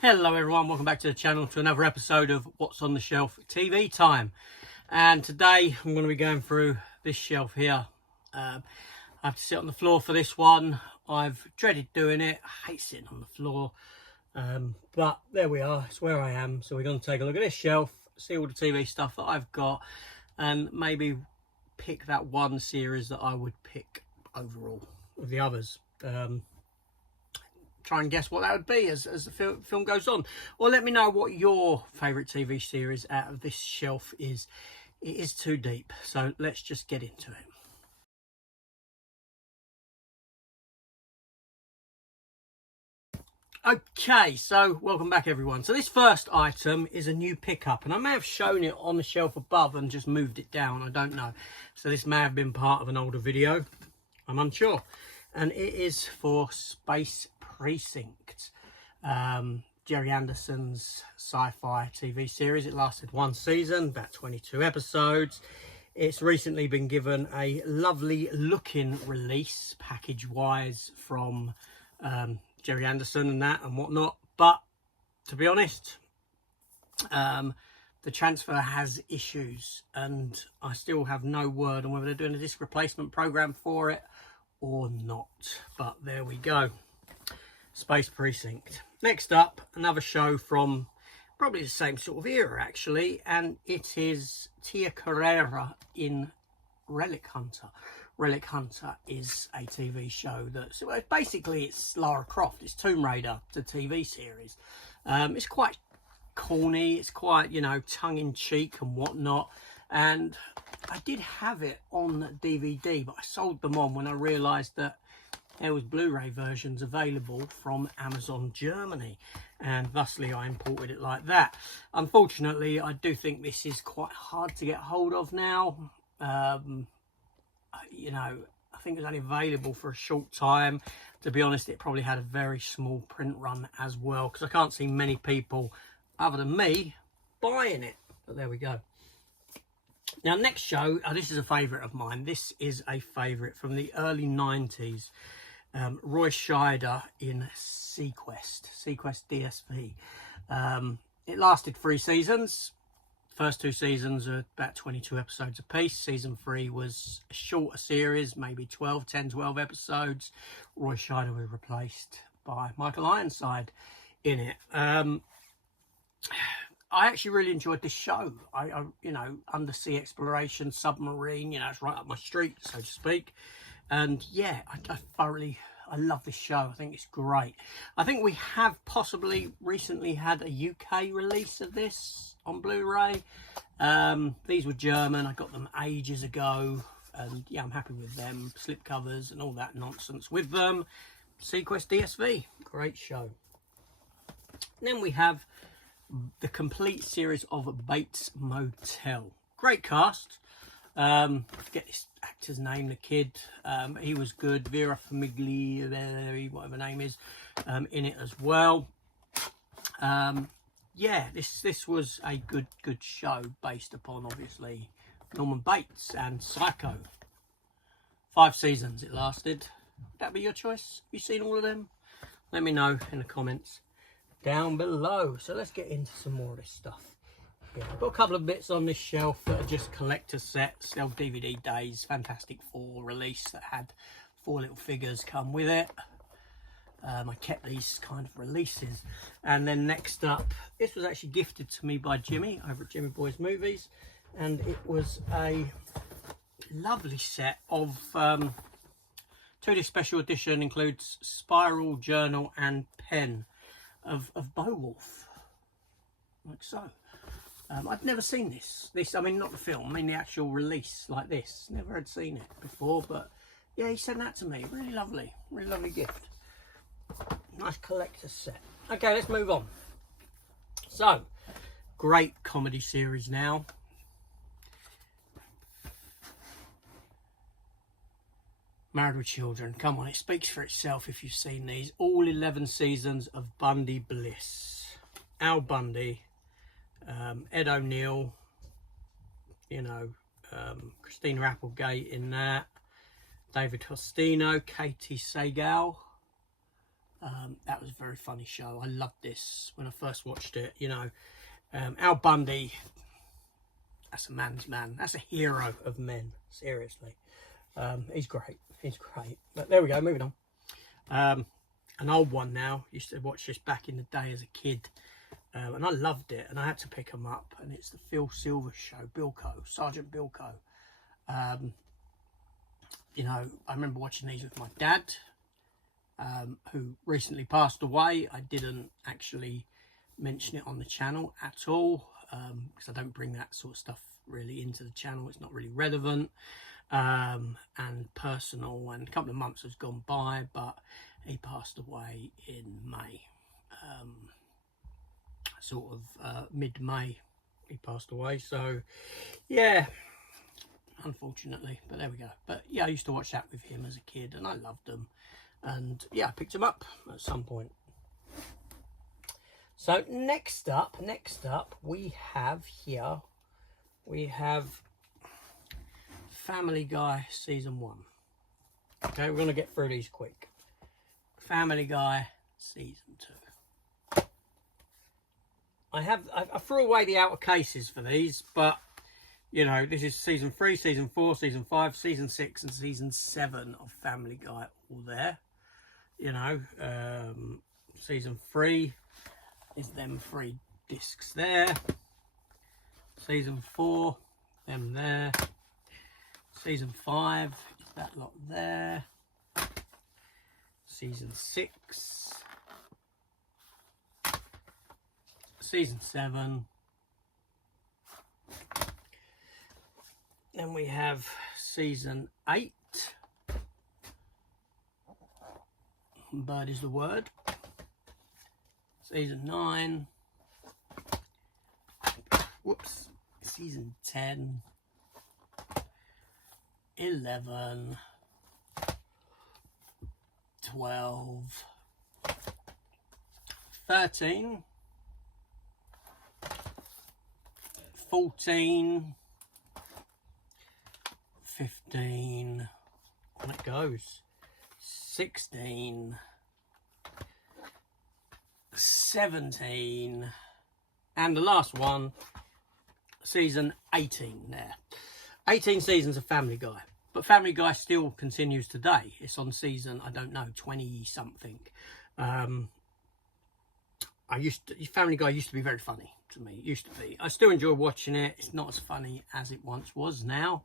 Hello everyone, welcome back to the channel to another episode of What's on the Shelf TV time. And today I'm going to be going through this shelf here. I have to sit on the floor for this one. I've dreaded doing it. I hate sitting on the floor. But there we are, it's where I am. So we're going to take a look at this shelf, see all the TV stuff that I've got, and maybe pick that one series that I would pick overall of the others. Try and guess what that would be as the film goes on, or let me know what your favourite TV series out of this shelf is. It is too deep, so let's just get into it. Okay, so welcome back everyone. So this first item is a new pickup, and I may have shown it on the shelf above and just moved it down, I don't know. So this may have been part of an older video, I'm unsure. And it is for Space Precinct, Gerry Anderson's sci-fi TV series. It lasted one season, about 22 episodes. It's recently been given a lovely looking release, package-wise, from Gerry Anderson and that and whatnot. But to be honest, the transfer has issues, and I still have no word on whether they're doing a disc replacement program for it or not. But there we go. Space Precinct. Next up, another show from probably the same sort of era actually, and it is Tia Carrere in Relic Hunter. Relic Hunter is a TV show that's basically, it's Lara Croft, it's Tomb Raider, the TV series. It's quite corny, it's quite, you know, tongue-in-cheek and whatnot, and I did have it on DVD, but I sold them on when I realised that there was Blu-ray versions available from Amazon Germany, and thusly I imported it like that. Unfortunately, I do think this is quite hard to get hold of now. You know, I think it was only available for a short time. To be honest, it probably had a very small print run as well, because I can't see many people other than me buying it. But there we go. Now, next show, this is a favourite of mine. This is a favourite from the early 90s. Roy Scheider in Sequest DSV. It lasted 3 seasons. First 2 seasons are about 22 episodes apiece. Season 3 was a shorter series, maybe 12 episodes. Roy Scheider was replaced by Michael Ironside in it. I actually really enjoyed this show. I you know, undersea exploration, submarine, you know, it's right up my street, so to speak. And yeah, I love this show. I think it's great. I think we have possibly recently had a UK release of this on Blu-ray. These were German. I got them ages ago, and yeah, I'm happy with them. Slipcovers and all that nonsense with them. Sequest DSV, great show. Then we have the complete series of Bates Motel. Great cast. I forget this actor's name, the kid. He was good. Vera Farmiga, whatever her name is, in it as well. Yeah, this was a good show based upon, obviously, Norman Bates and Psycho. 5 seasons it lasted. Would that be your choice? Have you seen all of them? Let me know in the comments down below. So let's get into some more of this stuff. Yeah, I've got a couple of bits on this shelf that are just collector sets, the old DVD days, Fantastic Four release that had 4 little figures come with it. I kept these kind of releases. And then next up, this was actually gifted to me by Jimmy over at Jimmy Boys Movies, and it was a lovely set of 2D special edition, includes spiral, journal and pen of Beowulf, like so. I'd never seen this, I mean, not the film, I mean the actual release like this. Never had seen it before, but yeah, he sent that to me. Really lovely gift. Nice collector's set. Okay, let's move on. So, great comedy series now. Married with Children. Come on, it speaks for itself if you've seen these. All 11 seasons of Bundy Bliss. Al Bundy, Ed O'Neill, you know, Christina Applegate in that, David Faustino, Katie Sagal, That was a very funny show. I loved this when I first watched it. You know, Al Bundy, that's a man's man. That's a hero of men, seriously. He's great. He's great. But there we go, moving on. An old one now. Used to watch this back in the day as a kid. And I loved it. And I had to pick them up. And it's the Phil Silvers show, Bilko, Sergeant Bilko. You know, I remember watching these with my dad, who recently passed away. I didn't actually mention it on the channel at all, because I don't bring that sort of stuff really into the channel. It's not really relevant and personal, and a couple of months has gone by, but he passed away in May, sort of mid-May he passed away. So yeah, unfortunately, but there we go. But yeah, I used to watch that with him as a kid and I loved them, and yeah, I picked them up at some point. So next up we have Family Guy season 1. Okay, we're going to get through these quick. Family Guy season 2. I threw away the outer cases for these, but you know, this is season 3, season 4, season 5, season 6 and season 7 of Family Guy all there. You know, season 3 is them 3 discs there. Season 4, them there. Season 5 is that lot there. Season 6. Season 7. Then we have season 8. Bird is the word. Season 9. Whoops. Season 10. 11. 12. 13. 14. 15. On it goes. 16. 17. And the last one, season 18 there. 18 seasons of Family Guy. But Family Guy still continues today. It's on season, I don't know, 20 something. Family Guy used to be very funny to me. It used to be. I still enjoy watching it. It's not as funny as it once was now.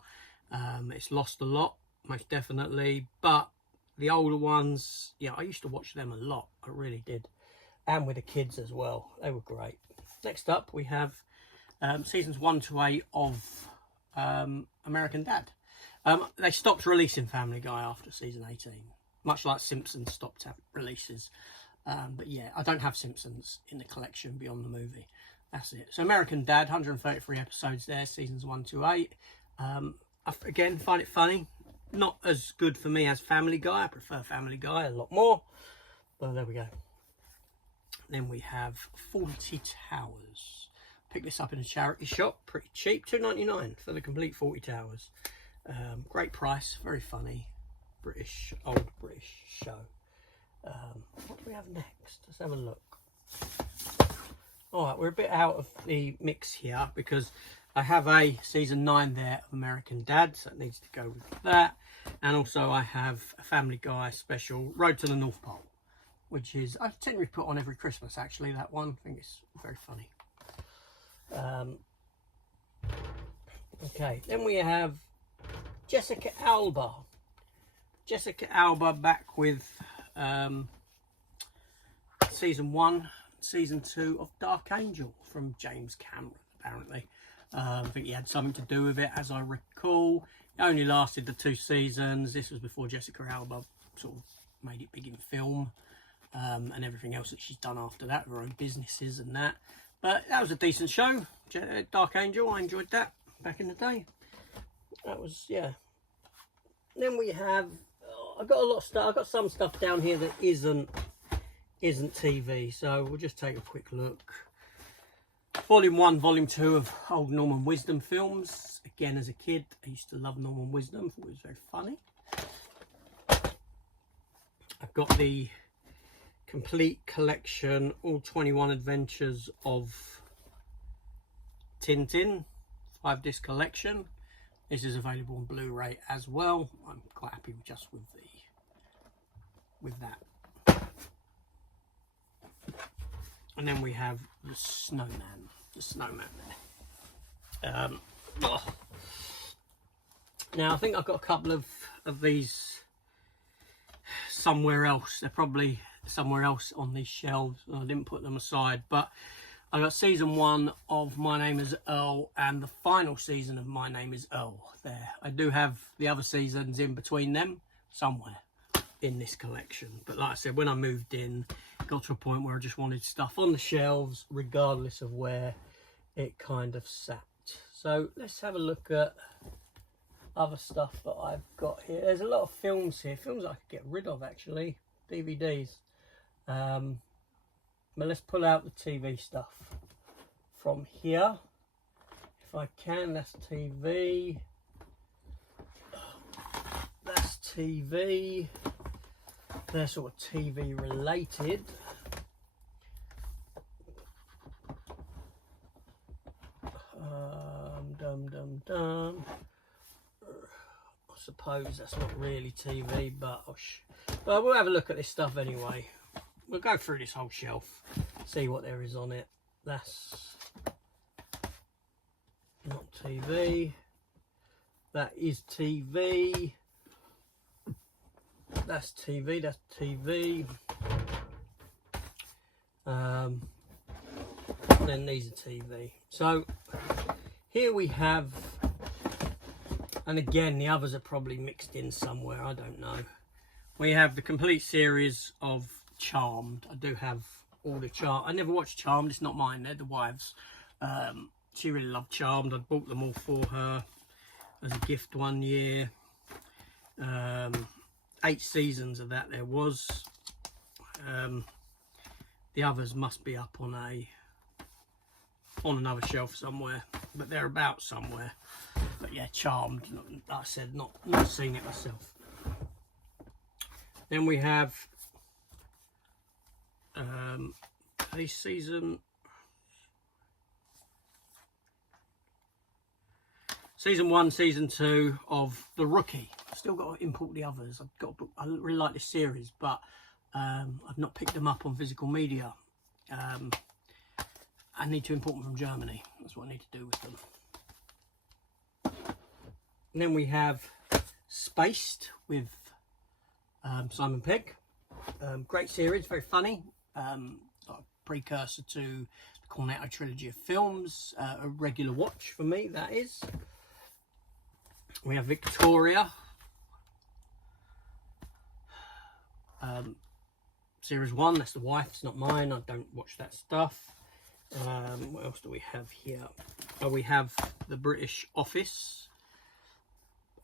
It's lost a lot, most definitely. But the older ones, yeah, I used to watch them a lot. I really did. And with the kids as well. They were great. Next up, we have seasons 1 to 8 of American Dad. They stopped releasing Family Guy after season 18. Much like Simpsons stopped releases. But yeah, I don't have Simpsons in the collection beyond the movie. That's it. So American Dad, 133 episodes there, seasons 1 to 8. I, again, find it funny. Not as good for me as Family Guy. I prefer Family Guy a lot more. But there we go. Then we have Fawlty Towers. Picked this up in a charity shop. Pretty cheap. $2.99 for the complete Fawlty Towers. Great price. Very funny. Old British show. What do we have next? Let's have a look. Alright, we're a bit out of the mix here because I have a season 9 there of American Dad, so it needs to go with that. And also I have a Family Guy special, Road to the North Pole, which is, I tend to put on every Christmas actually, that one. I think it's very funny. Okay, then we have Jessica Alba. Jessica Alba back with season 1, season 2 of Dark Angel from James Cameron, apparently. I think he had something to do with it, as I recall. It only lasted the 2 seasons. This was before Jessica Alba sort of made it big in film, and everything else that she's done after that, her own businesses and that. But that was a decent show, Dark Angel. I enjoyed that back in the day. That was, yeah. Then we have, I've got a lot of stuff. I've got some stuff down here that isn't TV, so we'll just take a quick look. Volume 1, Volume 2 of old Norman Wisdom films. Again, as a kid, I used to love Norman Wisdom. Thought it was very funny. I've got the complete collection, all 21 adventures of Tintin, 5-disc collection. This is available on Blu-ray as well. I'm quite happy just with that. And then we have the snowman there. Now I think I've got a couple of these somewhere else. They're probably somewhere else on these shelves. I didn't put them aside, but I got season 1 of My Name is Earl and the final season of My Name is Earl there. I do have the other seasons in between them somewhere in this collection, but like I said, when I moved in, it got to a point where I just wanted stuff on the shelves regardless of where it kind of sat. So let's have a look at other stuff that I've got here. There's a lot of films here, films I could get rid of actually, DVDs. But let's pull out the TV stuff from here if I can. That's TV, that's TV, they're sort of TV related. I suppose that's not really TV, but we'll have a look at this stuff anyway. We'll go through this whole shelf, see what there is on it. That's not TV. That is TV. That's TV. That's TV. Then these are TV. So here we have, and again the others are probably mixed in somewhere, I don't know. We have the complete series of Charmed. I do have all the Charmed. I never watched Charmed, it's not mine, they're the wives. She really loved Charmed. I bought them all for her as a gift one year. 8 seasons of that there was. The others must be up on another shelf somewhere, but they're about somewhere. But yeah, Charmed, like I said, not seen it myself. Then we have a season 1, season 2 of The Rookie. Still got to import the others. I really like this series, but I've not picked them up on physical media. I need to import them from Germany. That's what I need to do with them. And then we have Spaced with Simon Pegg. Great series, very funny. A precursor to the Cornetto trilogy of films. A regular watch for me, that is. We have Victoria. Series 1, that's the wife, it's not mine. I don't watch that stuff. What else do we have here? Oh, we have the British Office.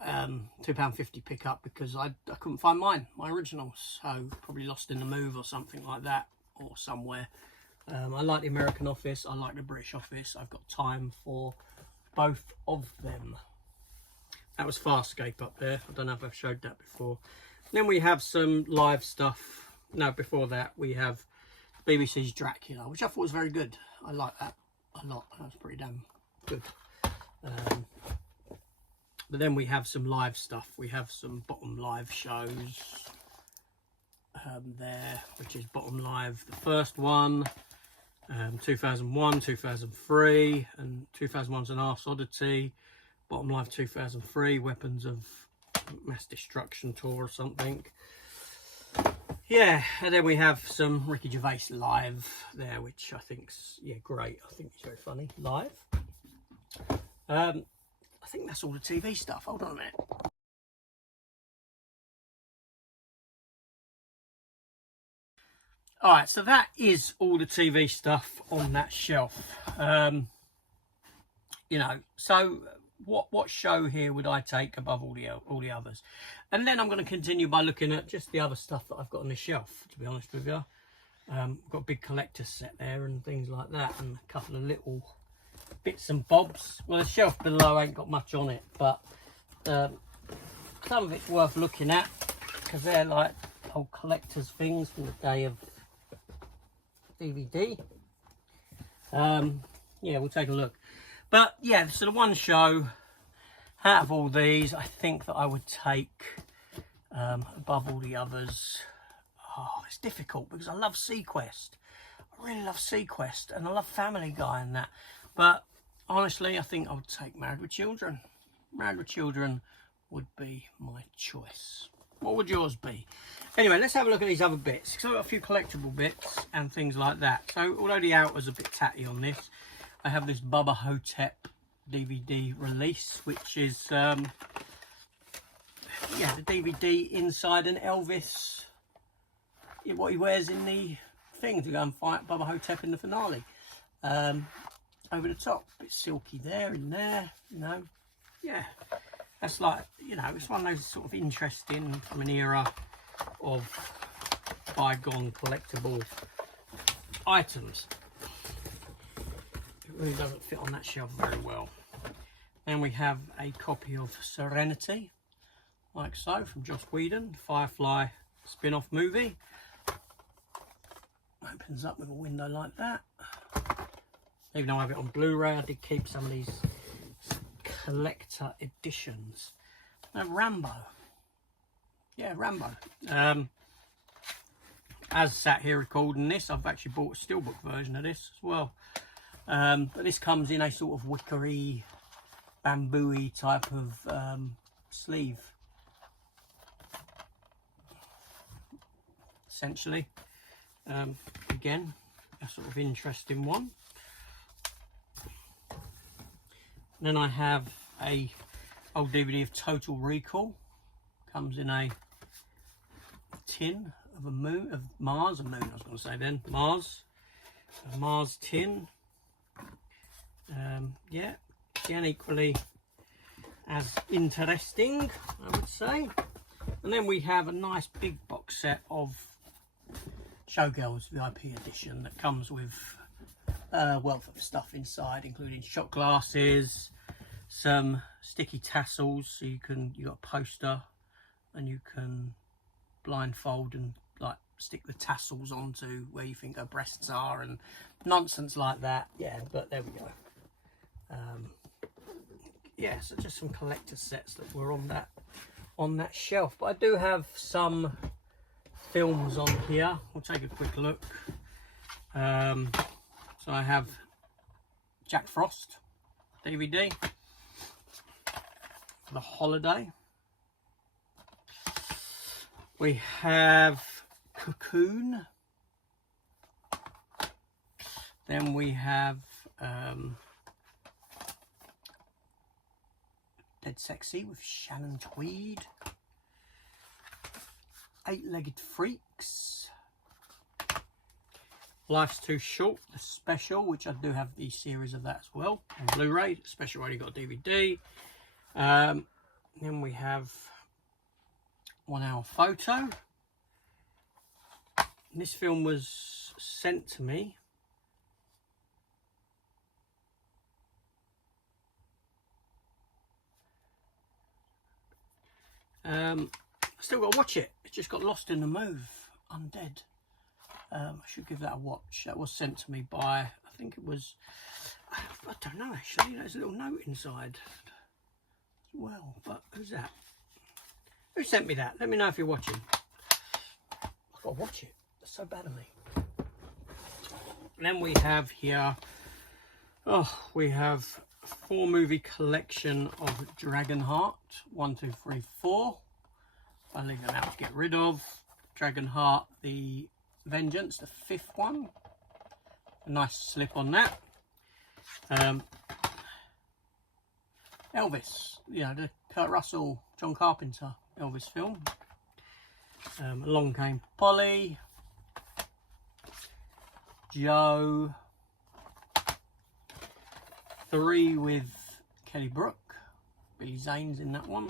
£2.50 pickup because I couldn't find my originals, so probably lost in the move or something like that, or somewhere. I like the American Office, I like the British Office. I've got time for both of them. That was Farscape up there. I don't know if I've showed that before. Then we have some live stuff. No, before that we have BBC's Dracula, which I thought was very good. I like that a lot. That was pretty damn good. But then we have some live stuff. We have some Bottom Live shows there, which is Bottom Live, the first one, 2001, 2003, and 2001's an Arse Oddity. Bottom Live 2003, Weapons of Mass Destruction tour or something. Yeah, and then we have some Ricky Gervais live there, which I think's, yeah, great. I think it's very funny live. I think that's all the TV stuff. Hold on a minute. All right, so that is all the TV stuff on that shelf. You know, so what show here would I take above all the others? And then I'm going to continue by looking at just the other stuff that I've got on the shelf, to be honest with you. I've got a big collector's set there and things like that, and a couple of little bits and bobs. Well, the shelf below ain't got much on it, but some of it's worth looking at because they're like old collector's things from the day of DVD. Yeah, we'll take a look. But yeah, so the one show out of all these, I think that I would take above all the others. Oh, it's difficult because I love Sequest. I really love Sequest, and I love Family Guy and that. But honestly, I think I would take Married with Children. Married with Children would be my choice. What would yours be? Anyway, let's have a look at these other bits, because I've got a few collectible bits and things like that. So although the outer's a bit tatty on this, I have this Bubba Ho-Tep DVD release, which is yeah, the DVD inside an Elvis, what he wears in the thing to go and fight Bubba Ho-Tep in the finale. Over the top, a bit silky there and there, you know. Yeah, that's like, you know, it's one of those sort of interesting from an era of bygone collectible items. It really doesn't fit on that shelf very well. Then we have a copy of Serenity, like so, from Joss Whedon, Firefly spin-off movie. Opens up with a window like that. Even though I have it on Blu-ray, I did keep some of these collector editions. Rambo. Yeah, Rambo. As sat here recording this, I've actually bought a steelbook version of this as well. But this comes in a sort of wickery, bamboo-y type of sleeve. Essentially. Again, a sort of interesting one. Then I have a old DVD of Total Recall. Comes in a tin of a moon, of Mars, a moon I was going to say then, Mars. A Mars tin. Yeah, again equally as interesting, I would say. And then we have a nice big box set of Showgirls VIP edition that comes with a wealth of stuff inside, including shot glasses, some sticky tassels, so you got a poster and you can blindfold and like stick the tassels onto where you think her breasts are and nonsense like that. Yeah, but there we go. Yeah, so just some collector sets that were on that shelf. But I do have some films on here. We'll take a quick look. So I have Jack Frost DVD, The Holiday. We have Cocoon. Then we have Dead Sexy with Shannon Tweed. Eight-Legged Freaks. Life's Too Short, the special, which I do have the series of that as well on Blu-ray. Special already got a DVD. Then we have 1 Hour Photo. This film was sent to me I still got to watch it. It just got lost in the move. Undead. I should give that a watch. That was sent to me by, I think it was, I don't know actually, there's a little note inside as well, but who's that? Who sent me that? Let me know if you're watching. I've got to watch it. That's so bad of me. And then we have here, we have a 4-movie collection of Dragonheart. 1, 2, 3, 4. I leave them out to get rid of. Dragonheart, the Vengeance, the 5th one. A nice slip on that. Elvis, you know, the Kurt Russell, John Carpenter Elvis film. Along Came Polly. Joe. 3 with Kelly Brook. Billy Zane's in that one.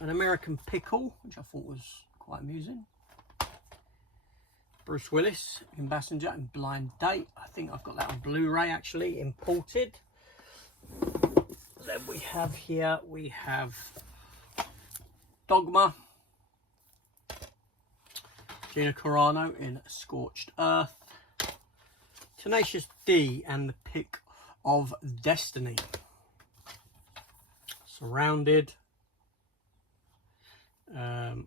An American Pickle, which I thought was quite amusing. Bruce Willis in Passenger and Blind Date. I think I've got that on Blu-ray actually, imported. Then we have here, we have Dogma. Gina Carano in Scorched Earth. Tenacious D and the Pick of Destiny. Surrounded. From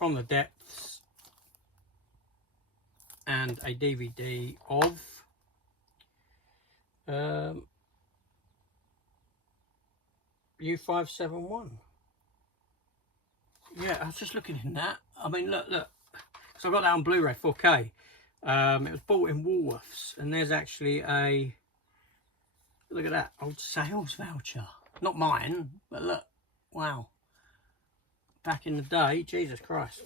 the Depths. And a DVD of U571. Yeah, I was just looking in that. I mean, look. So I got that on Blu-ray 4K. It was bought in Woolworths, and there's actually a, look at that, old sales voucher. Not mine, but look, wow. Back in the day, Jesus Christ.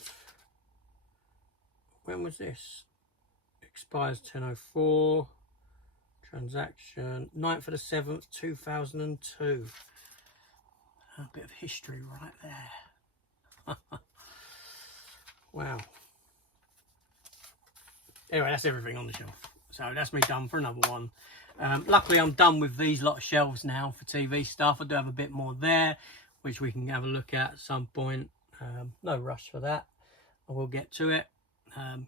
When was this? Expires 10:04. Transaction 9th of the 7th, 2002. A bit of history right there. Wow. Anyway, that's everything on the shelf. So that's me done for another one. Luckily, I'm done with these lot of shelves now for TV stuff. I do have a bit more there, which we can have a look at some point. No rush for that. I will get to it.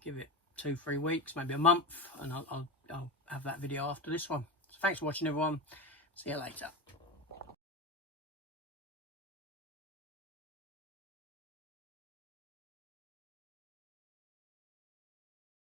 Give it 2-3 weeks, maybe a month, and I'll have that video after this one. So thanks for watching, everyone. See you later.